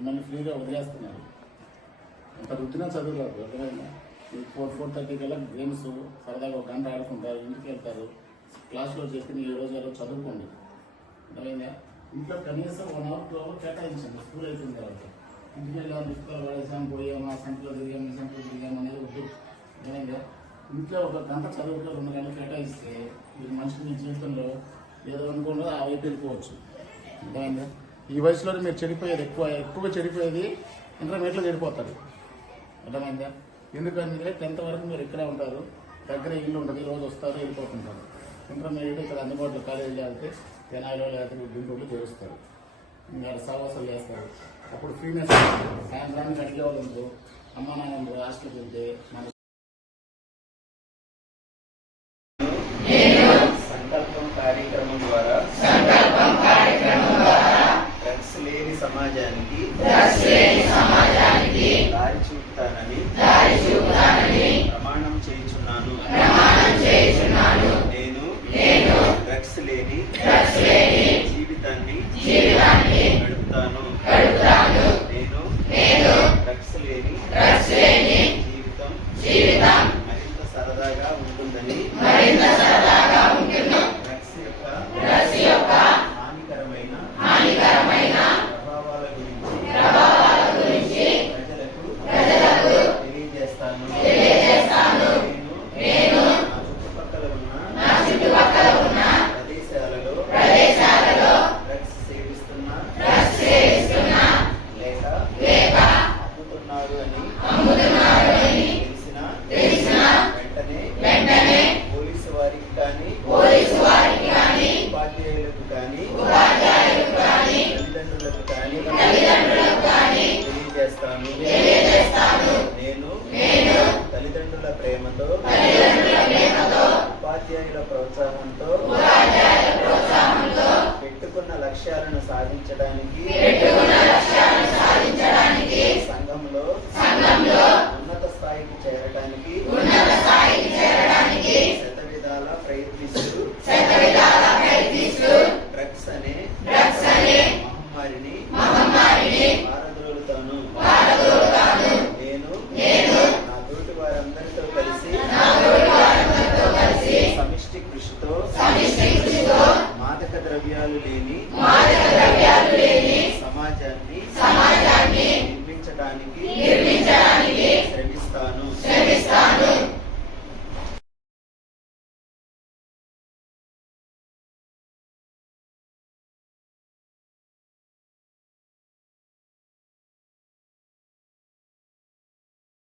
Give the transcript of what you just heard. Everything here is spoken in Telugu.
మిమ్మల్ని ఫ్రీగా వదిలేస్తున్నారు. అంత రుద్దిన చదువు రాదు. అర్థమైందా? మీరు 4:30 కల్లా గేమ్స్ సరదాగా ఒక గంట ఆడుకుంటారు, ఇంటికి వెళ్తారు. క్లాస్లో చెప్పి ఈ రోజు చదువుకోండి. అర్థమైందా? ఇంట్లో కనీసం 1 hour 2 hours కేటాయించండి. స్కూల్ అయిపోయిన తర్వాత ఇంటికి వెళ్ళాము, పుస్తకాలు పడేసాము, పోయాము, ఆ సంఖ్యలో తిరిగాము, ఈ సంఖ్యలో తిరిగాము అనేది వద్దు. అర్థమైందా? ఇంట్లో ఒక గంట చదువుకో 2 గంటలు కేటాయిస్తే మీరు మనిషి మీ జీవితంలో ఏదో అనుకోండి ఆ వైపు వెళ్ళిపోవచ్చు. అర్థమైందా? ఈ వయసులో మీరు చెడిపోయేది ఎక్కువగా చెడిపోయేది ఇంటర్మీడియట్లో చెడిపోతారు. అర్థమైందా? ఎందుకంటే 10th వరకు మీరు ఇక్కడే ఉంటారు, దగ్గర ఇల్లు ఉంటుంది, రోజు వస్తారు వెళ్ళిపోతుంటారు. ఇంటర్మీడియట్ ఇక్కడ అందుబాటులో కాలేజీలో వెళ్తే తెనాలిలో లేకపోతే గుంటూరులో చేరుస్తారు. ఇంకా సావాసాలు చేస్తారు. అప్పుడు ఫ్రీనెస్ సాయంత్రానికి అడిగే వాళ్ళు ఉండదు. అమ్మ నాన్న హాస్టల్కి వెళ్తే మన సంకల్పం కార్యక్రమం ద్వారా డ్రగ్స్ లేని సమాజానికి దారి చూపుతానని ప్రమాణం చేయుచున్నాను. నేను డ్రగ్స్ లేని జీవితాన్ని గడుపుతాను. నేను డ్రగ్స్ లేని జీవితం మరింత సరదాగా ఉంటుందని, డ్రగ్స్ యొక్క హానికరమైన ప్రభావాల గురించి ప్రజలకు తెలియజేస్తాను. నేను నా చుట్టుపక్కల ఉన్న ప్రదేశాలలో డ్రగ్స్ సేవిస్తున్నా లేక అమ్ముతున్నారు అని తెలిసిన వెంటనే పోలీసు వారికి కానీ ఉపాధ్యాయులకు కానీ తల్లిదండ్రులకు కానీ తెలియజేస్తాను. నేను తల్లిదండ్రుల ప్రేమతో ఉపాధ్యాయుల ప్రోత్సాహంతో పెట్టుకున్న లక్ష్యాలను సాధించడానికి సంఘంలో ఉన్నత స్థాయికి చేరడానికి శతవిధాలా ప్రయత్నిస్తూ డ్రగ్స్ అనే మహమ్మారిని పారద్రోలుతాను. నేను నా తోటి వారందరితో కలిసి సమిష్టి కృషితో మాదక ద్రవ్యాలు లేని సమాజాన్ని నిర్మించడానికి శ్రమిస్తాను.